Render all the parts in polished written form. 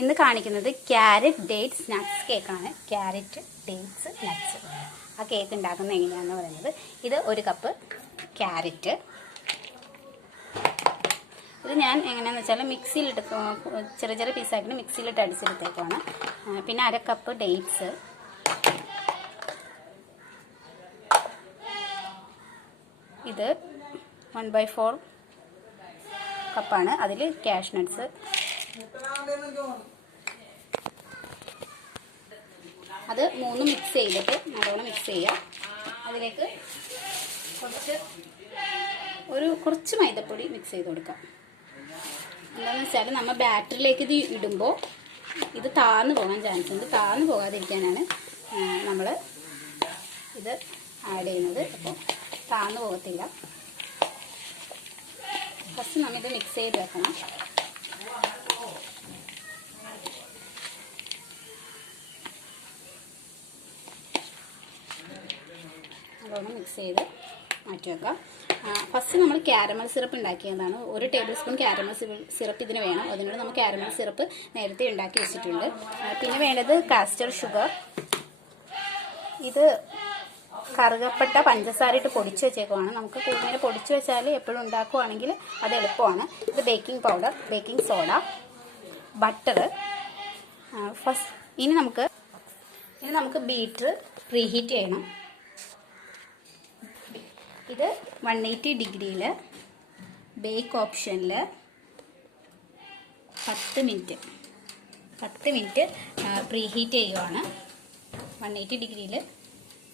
ഇന്ന് കാണിക്കുന്നത് carrot dates nuts കേക്കാണ്. ക്യാരറ്റ് ഡേറ്റ്സ് നട്ട്സ് ആ കേക്ക് ഉണ്ടാക്കുന്നത് എങ്ങനെയാണെന്ന് പറയുന്നത്. ഇത് 1 കപ്പ് ക്യാരറ്റ്. ഇത് ഞാൻ എങ്ങനെയാണെന്ന് വെച്ചാൽ മിക്സിയിലിട്ട് ചെറിയ ചെറിയ പീസാക്കിയിട്ട് മിക്സിയിലിട്ട് അടിച്ചെടുത്തേക്കാണ്. പിന്നെ 1/2 കപ്പ് ഡേറ്റ്സ്, ഇത് 1/4 കപ്പാണ്. അതിൽ കാഷ്യൂ നട്ട്സ്, അത് 3 മിക്സ് ചെയ്തിട്ട് നല്ലോണം മിക്സ് ചെയ്യുക. അതിലേക്ക് കുറച്ച് മൈദപ്പൊടി മിക്സ് ചെയ്ത് കൊടുക്കാം. എന്താണെന്ന് വെച്ചാൽ നമ്മൾ ബാറ്ററിലേക്ക് ഇത് ഇടുമ്പോൾ ഇത് താഴ്ന്നു പോകാൻ ചാൻസ് ഉണ്ട്. താഴ്ന്നു പോകാതിരിക്കാനാണ് നമ്മൾ ഇത് ആഡ് ചെയ്യുന്നത്. അപ്പോൾ താഴ്ന്നു പോകത്തില്ല. ഫസ്റ്റ് നമ്മളിത് മിക്സ് ചെയ്ത് വെക്കണം. നല്ലോണം മിക്സ് ചെയ്ത് മാറ്റി വെക്കാം. ഫസ്റ്റ് നമ്മൾ കാരമൽ സിറപ്പ് ഉണ്ടാക്കിയതാണ്. 1 ടേബിൾ സ്പൂൺ കാരമൽ സിറപ്പ് ഇതിന് വേണം. അതിനോട് നമ്മൾ കാരമൽ സിറപ്പ് നേരത്തെ ഉണ്ടാക്കി വെച്ചിട്ടുണ്ട്. പിന്നെ വേണ്ടത് കാസ്റ്റർ ഷുഗർ. ഇത് കറുകപ്പെട്ട പഞ്ചസാര ഇട്ട് പൊടിച്ച് വെച്ചേക്കുവാണ്. നമുക്ക് കൂടുതൽ പൊടിച്ച് വെച്ചാൽ എപ്പോഴും ഉണ്ടാക്കുവാണെങ്കിൽ അത് എളുപ്പമാണ്. ഇത് baking powder, baking soda, butter. ഇനി നമുക്ക് ബീറ്റർ പ്രീഹീറ്റ് ചെയ്യണം. ഇത് 180 ഡിഗ്രിയിൽ ബേക്ക് ഓപ്ഷനിൽ 10 മിനിറ്റ് പ്രീഹീറ്റ് ചെയ്യുവാണ്. 180 ഡിഗ്രിയിൽ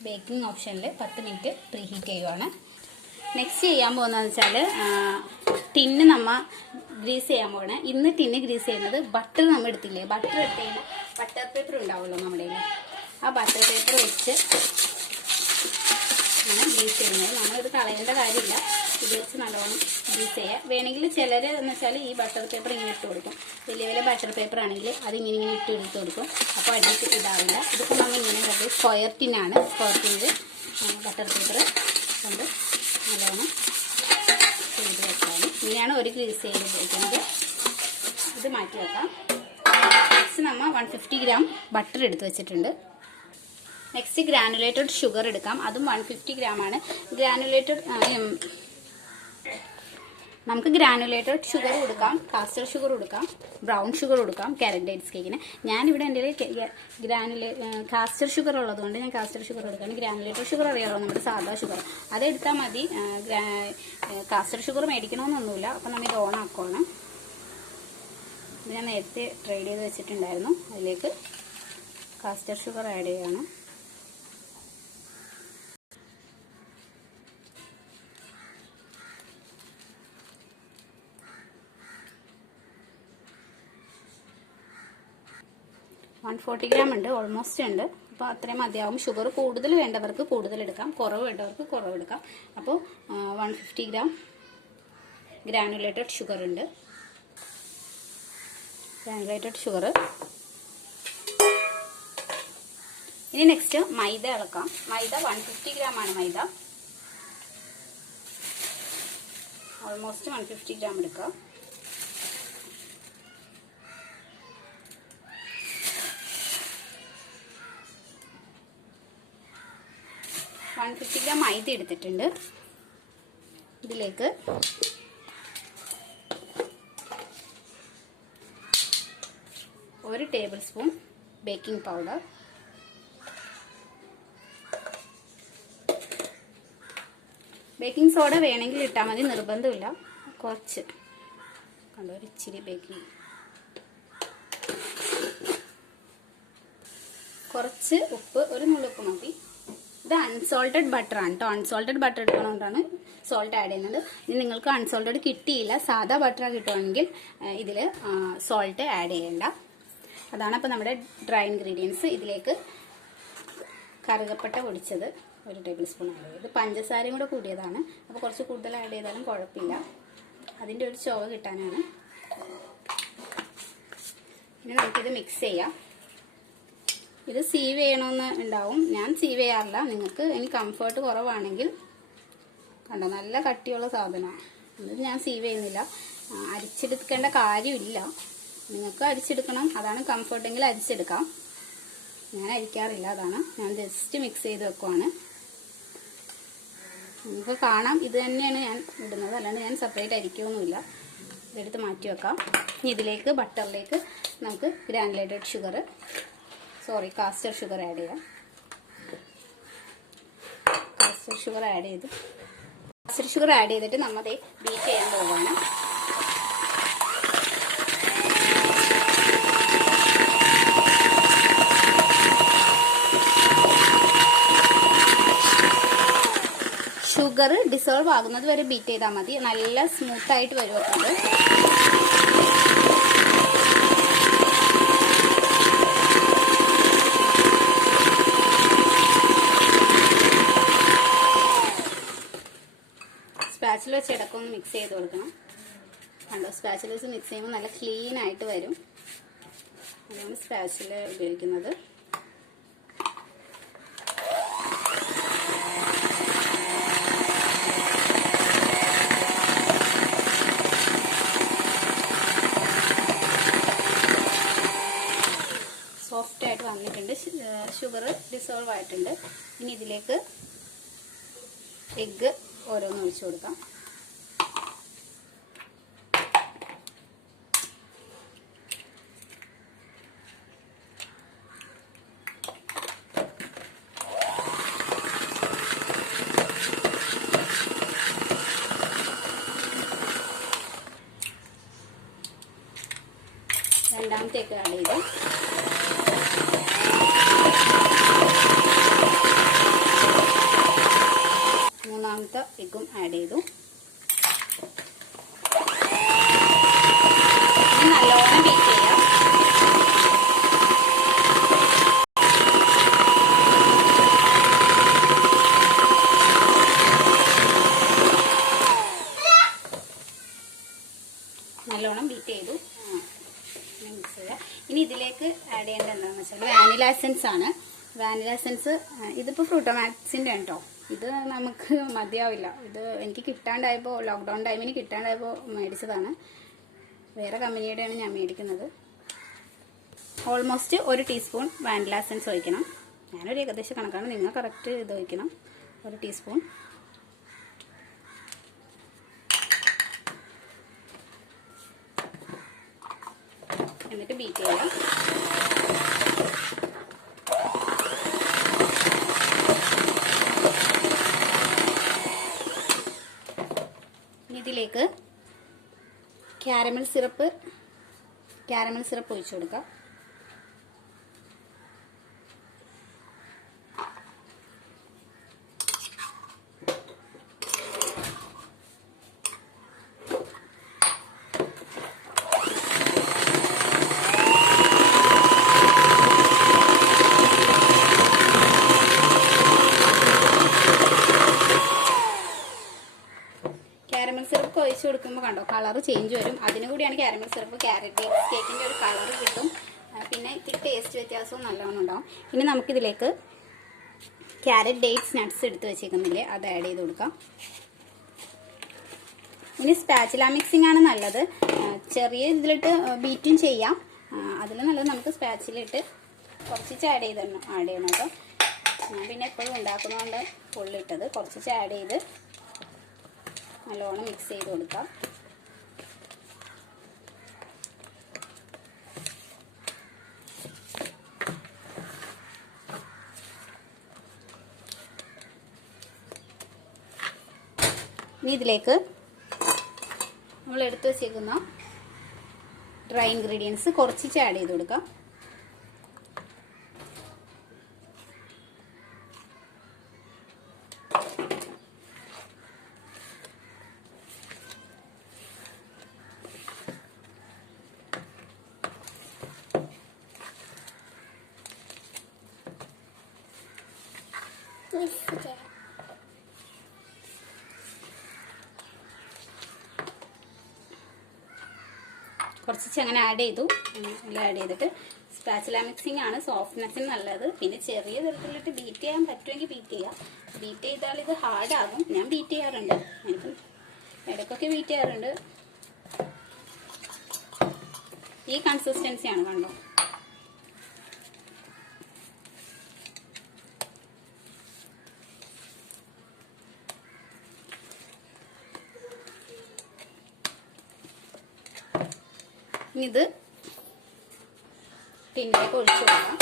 ബേക്കിംഗ് ഓപ്ഷനിൽ 10 മിനിറ്റ് പ്രീഹീറ്റ് ചെയ്യുവാണ്. നെക്സ്റ്റ് ചെയ്യാൻ പോകുന്നതെന്ന് വെച്ചാൽ ടിന്ന് നമ്മൾ ഗ്രീസ് ചെയ്യാൻ പോകണേ. ഇന്ന് ടിന്ന് ഗ്രീസ് ചെയ്യുന്നത് ബട്ടർ നമ്മൾ എടുത്തില്ലേ, ബട്ടർ എടുത്ത് കഴിഞ്ഞാൽ ബട്ടർ പേപ്പർ ഉണ്ടാവുമല്ലോ നമ്മുടെ. ആ ബട്ടർ പേപ്പർ വെച്ച് ഗ്രീസ് ചെയ്യുന്നത്. നമ്മളിത് കളയേണ്ട കാര്യമില്ല. ഇത് വെച്ച് നല്ലോണം ഗ്രീസ് ചെയ്യുക. വേണമെങ്കിൽ ചിലർ എന്ന് വെച്ചാൽ ഈ ബട്ടർ പേപ്പർ ഇങ്ങനെ ഇട്ട് കൊടുക്കും. വലിയ ബട്ടർ പേപ്പർ ആണെങ്കിൽ അതിങ്ങനെ ഇട്ട് കൊടുക്കും. അപ്പോൾ അടിയിട്ട് ഇതാവില്ല. ഇതിപ്പോൾ നമ്മൾ ഇങ്ങനെ സ്ക്വയർ ടിന്നാണ്. സ്ക്വയർ ടിന്നിൽ ബട്ടർ പേപ്പർ കൊണ്ട് നല്ലോണം ചെയ്ത് വെക്കാം. ഇങ്ങനെയാണ് ഒരു ഗ്രീസ് ചെയ്ത് ഉപയോഗിക്കുന്നത്. ഇത് മാറ്റി വെക്കാം. നെക്സ്റ്റ് നമ്മൾ 150 ഗ്രാം ബട്ടർ എടുത്ത് വെച്ചിട്ടുണ്ട്. നെക്സ്റ്റ് ഗ്രാനുലേറ്റഡ് ഷുഗർ എടുക്കാം. അതും 150 ഗ്രാമാണ്. നമുക്ക് ഗ്രാനുലേറ്റഡ് ഷുഗർ കൊടുക്കാം, കാസ്റ്റർ ഷുഗർ കൊടുക്കാം, ബ്രൗൺ ഷുഗർ കൊടുക്കാം ക്യാരറ്റ് ഡേറ്റ്സ് കേക്കിന്. ഞാനിവിടെ എൻ്റെ കാസ്റ്റർ ഷുഗർ ഉള്ളതുകൊണ്ട് ഞാൻ കാസ്റ്റർ ഷുഗർ കൊടുക്കാം. ഗ്രാനുലേറ്റഡ് ഷുഗർ അറിയാമല്ലോ, നമ്മുടെ സാധാ ഷുഗർ, അതെടുത്താൽ മതി. കാസ്റ്റർ ഷുഗർ മേടിക്കണമെന്നൊന്നുമില്ല. അപ്പോൾ നമ്മൾ ഇത് ഓൺ ആക്കണം. ഇത് ഞാൻ നേരത്തെ ട്രൈ ചെയ്ത് വെച്ചിട്ടുണ്ടായിരുന്നു. അതിലേക്ക് കാസ്റ്റർ ഷുഗർ ആഡ് ചെയ്യണം. ഗ്രാം 140 ഗ്രാം ഉണ്ട്, ഓൾമോസ്റ്റ് ഉണ്ട്. അപ്പോൾ അത്രയും മതിയാവും. ഷുഗർ കൂടുതൽ വേണ്ടവർക്ക് കൂടുതൽ എടുക്കാം, കുറവ് വേണ്ടവർക്ക് കുറവ് എടുക്കാം. അപ്പോൾ 150 ഗ്രാം ഗ്രാനുലേറ്റഡ് ഷുഗർ ഉണ്ട്. Granulated sugar. ഇനി നെക്സ്റ്റ് മൈദ ഇളക്കാം. മൈദ 150 ഗ്രാമാണ് മൈദ. ഓൾമോസ്റ്റ് 150 ഗ്രാം എടുക്കാം. ഗ്രാം മൈദ എടുത്തിട്ടുണ്ട്. ഇതിലേക്ക് ഒരു table spoon baking powder, baking soda വേണമെങ്കിൽ ഇട്ടാൽ മതി, നിർബന്ധമില്ല. കുറച്ച് കണ്ടോ, ഒരു ഇച്ചിരി ബേക്കിംഗ്, കുറച്ച് ഉപ്പ്, ഒരു നുള്ളുപ്പ് മതി. ഇത് അൺസോൾട്ടഡ് ബട്ടറാണ് കേട്ടോ. അൺസോൾട്ടഡ് ബട്ടർ എടുക്കണോണ്ടാണ് സോൾട്ട് ആഡ് ചെയ്യുന്നത്. ഇനി നിങ്ങൾക്ക് അൺസോൾട്ടഡ് കിട്ടിയില്ല, സാധാ ബട്ടർ കിട്ടുവാണെങ്കിൽ ഇതിൽ സോൾട്ട് ആഡ് ചെയ്യേണ്ട. അതാണ് അപ്പോൾ നമ്മുടെ ഡ്രൈ ഇൻഗ്രീഡിയൻസ്. ഇതിലേക്ക് കറുകപ്പട്ട പൊടിച്ചത് 1 ടേബിൾ സ്പൂൺ ആഡ് ചെയ്ത്, പഞ്ചസാരയും കൂടെ കൂടിയതാണ്. അപ്പോൾ കുറച്ച് കൂടുതൽ ആഡ് ചെയ്താലും കുഴപ്പമില്ല, അതിൻ്റെ ഒരു ചുവ കിട്ടാനാണ്. ഇനി നമുക്കിത് മിക്സ് ചെയ്യാം. ഇത് സീവ് ചെയ്യണമെന്ന് ഉണ്ടാവും. ഞാൻ സീവ് ചെയ്യാറില്ല. നിങ്ങൾക്ക് ഇനി കംഫർട്ട് കുറവാണെങ്കിൽ കണ്ടോ, നല്ല കട്ടിയുള്ള സാധനമാണ്. ഇത് ഞാൻ സീവ് ചെയ്യുന്നില്ല. അരിച്ചെടുക്കേണ്ട കാര്യമില്ല. നിങ്ങൾക്ക് അരിച്ചെടുക്കണം, അതാണ് കംഫർട്ടെങ്കിൽ അരിച്ചെടുക്കാം. ഞാൻ അരിക്കാറില്ല, അതാണ് ഞാൻ ജസ്റ്റ് മിക്സ് ചെയ്ത് വെക്കുവാണ്. നിങ്ങൾക്ക് കാണാം ഇത് തന്നെയാണ് ഞാൻ ഇടുന്നത്, അല്ലാണ്ട് ഞാൻ സെപ്പറേറ്റ് അരിക്കുകയൊന്നുമില്ല. ഇതെടുത്ത് മാറ്റി വെക്കാം. ഇതിലേക്ക് ബട്ടറിലേക്ക് നമുക്ക് granulated sugar, caster sugar add ചെയ്യാം. കാസ്റ്റർ ഷുഗർ ആഡ് ചെയ്തിട്ട് നമ്മൾ ബീറ്റ് ചെയ്യാൻ പോവുകയാണ്. ഷുഗർ ഡിസോൾവ് ആകുന്നത് വരെ ബീറ്റ് ചെയ്താൽ മതി. നല്ല സ്മൂത്ത് ആയിട്ട് വരും അത്. സ്പാച്ചിൽ വെച്ച് ഇടക്കൊന്ന് മിക്സ് ചെയ്ത് കൊടുക്കണം. കണ്ടോ, സ്പാച്ചിൽ വെച്ച് മിക്സ് ചെയ്യുമ്പോൾ നല്ല ക്ലീൻ ആയിട്ട് വരും. അതാണ് സ്പാച്ചിൽ ഉപയോഗിക്കുന്നത്. സോഫ്റ്റ് ആയിട്ട് വന്നിട്ടുണ്ട്, ഷുഗർ ഡിസോൾവ് ആയിട്ടുണ്ട്. ഇനി ഇതിലേക്ക് എഗ്ഗ് ഓരോന്ന് ഒഴിച്ചു കൊടുക്കാം. രണ്ടാമത്തെ എഗ്ഗ് ആഡ് ചെയ്ത് മൂന്നാമത്തെ എഗ്ഗും ആഡ് ചെയ്തു. നല്ലോണം ബീറ്റ് ചെയ്യാം. നല്ലോണം ബീറ്റ് ചെയ്തു. മിക്സ് ചെയ്യാം. ഇനി ഇതിലേക്ക് ആഡ് ചെയ്യേണ്ടത് എന്താണെന്ന് വെച്ചാൽ വാനില എസൻസ് ആണ്. വാനില എസൻസ് ഇതിപ്പോൾ ഫ്രൂട്ടോമാക്സിൻ്റെ ആണ് കേട്ടോ. ഇത് നമുക്ക് മതിയാവില്ല. ഇത് എനിക്ക് കിട്ടാണ്ടായപ്പോൾ, ലോക്ക്ഡൗൺ ടൈമിന് കിട്ടാണ്ടായപ്പോൾ മേടിച്ചതാണ്. വേറെ കമ്പനിയുടെയാണ് ഞാൻ മേടിക്കുന്നത്. ഓൾമോസ്റ്റ് 1 ടീസ്പൂൺ വാനില എസൻസ് ഒഴിക്കണം. ഞാനൊരു ഏകദേശം കണക്കാണ്, നിങ്ങൾ കറക്റ്റ് ഇത് ഒഴിക്കണം. 1 ടീസ്പൂൺ. എന്നിട്ട് ബീറ്റ് ചെയ്യാം. ഇതിലേക്ക് കാരമൽ സിറപ്പ് ഒഴിച്ചു കൊടുക്കാം. കാരമൽ സിറപ്പ് ഒഴിച്ചു കൊടുക്കുമ്പോൾ കണ്ടോ കളർ ചേഞ്ച് വരും. അതിനു കൂടിയാണ് കാരമൽ സിറപ്പ്. ക്യാരറ്റ് കേക്കിൻ്റെ ഒരു കളർ കിട്ടും. പിന്നെ ഇത്തിരി ടേസ്റ്റ് വ്യത്യാസവും നല്ലോണം ഉണ്ടാവും. ഇനി നമുക്കിതിലേക്ക് ക്യാരറ്റ് ഡേറ്റ്സ് നട്ട്സ് എടുത്ത് വെച്ചേക്കുന്നില്ലേ, അത് ആഡ് ചെയ്ത് കൊടുക്കാം. ഇനി സ്പാച്ചുല മിക്സിംഗ് ആണ് നല്ലത്. ചെറിയ ഇതിലിട്ട് ബീറ്റും ചെയ്യാം. അതിൽ നല്ലത് നമുക്ക് സ്പാച്ചിലിട്ട് കുറച്ച് ആഡ് ചെയ്യണം കേട്ടോ. ഞാൻ പിന്നെ എപ്പോഴും ഉണ്ടാക്കുന്നതുകൊണ്ട് ഫുള്ളിട്ടത് കുറച്ച് ആഡ് ചെയ്ത് നല്ലോണം മിക്സ് ചെയ്ത് കൊടുക്കാം. ഇനി ഇതിലേക്ക് നമ്മൾ എടുത്ത് വെച്ചേക്കുന്ന ഡ്രൈ ഇൻഗ്രീഡിയൻസ് കുറച്ച് ആഡ് ചെയ്ത് കൊടുക്കാം. കുറച്ച് അങ്ങനെ ആഡ് ചെയ്തു. എല്ലാം ആഡ് ചെയ്തിട്ട് സ്പാച്ചുല മിക്സിംഗ് ആണ് സോഫ്റ്റ്നെസ്സിന് നല്ലത്. പിന്നെ ചെറിയ തരത്തിലിട്ട് ബീറ്റ് ചെയ്യാൻ പറ്റുമെങ്കിൽ ബീറ്റ് ചെയ്യാം. ബീറ്റ് ചെയ്താൽ ഇത് ഹാർഡാകും. ഞാൻ ബീറ്റ് ചെയ്യാറുണ്ട്, ഞാനിപ്പം ഇടയ്ക്കൊക്കെ ബീറ്റ് ചെയ്യാറുണ്ട്. ഈ കൺസിസ്റ്റൻസിയാണ് കണ്ടോ. ഇത് ടിന്നിലേക്ക് ഒഴിച്ചു കൊടുക്കാം.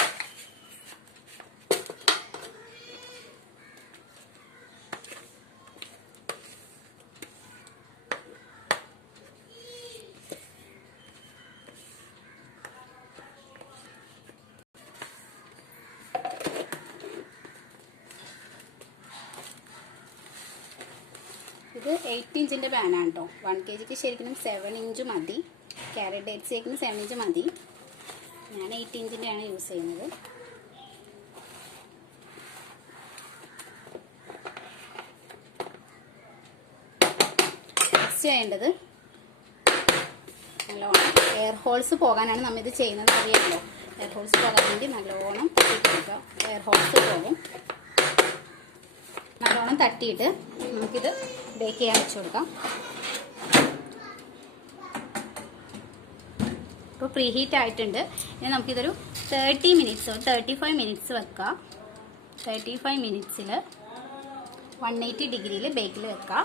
ഇത് 8 ഇഞ്ചിൻ്റെ പാനാണ് കേട്ടോ. 1 kg ശരിക്കും 7 ഇഞ്ച് മതി. ക്യാരറ്റ് ഡേറ്റ്സ് ശരിക്കും 7 ഇഞ്ച് മതി. ഞാൻ 8 ഇഞ്ചിൻ്റെയാണ് യൂസ് ചെയ്യുന്നത്. നെക്സ്റ്റ് ചെയ്യേണ്ടത് നല്ലോണം എയർ ഹോൾസ് പോകാനാണ് നമ്മൾ ഇത് ചെയ്യുന്നത്, അറിയാമല്ലോ. എയർ ഹോൾസ് പോകാൻ വേണ്ടി നല്ലോണം തട്ടിയിട്ട് എയർ ഹോൾസ് പോകും. നല്ലോണം തട്ടിയിട്ട് നമുക്കിത് ബേക്ക് ചെയ്യാൻ വെച്ച് കൊടുക്കാം. ഇപ്പോൾ പ്രീ ഹീറ്റ് ആയിട്ടുണ്ട്. ഇനി നമുക്കിതൊരു 30 മിനിറ്റ്സ് 35 മിനിറ്റ്സ് വെക്കാം. 35 മിനിറ്റ്സിൽ 180 ഡിഗ്രിയിൽ ബേക്കിൽ വെക്കാം.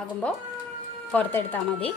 ആകുമ്പോൾ പുറത്തെടുത്താൽ മതി.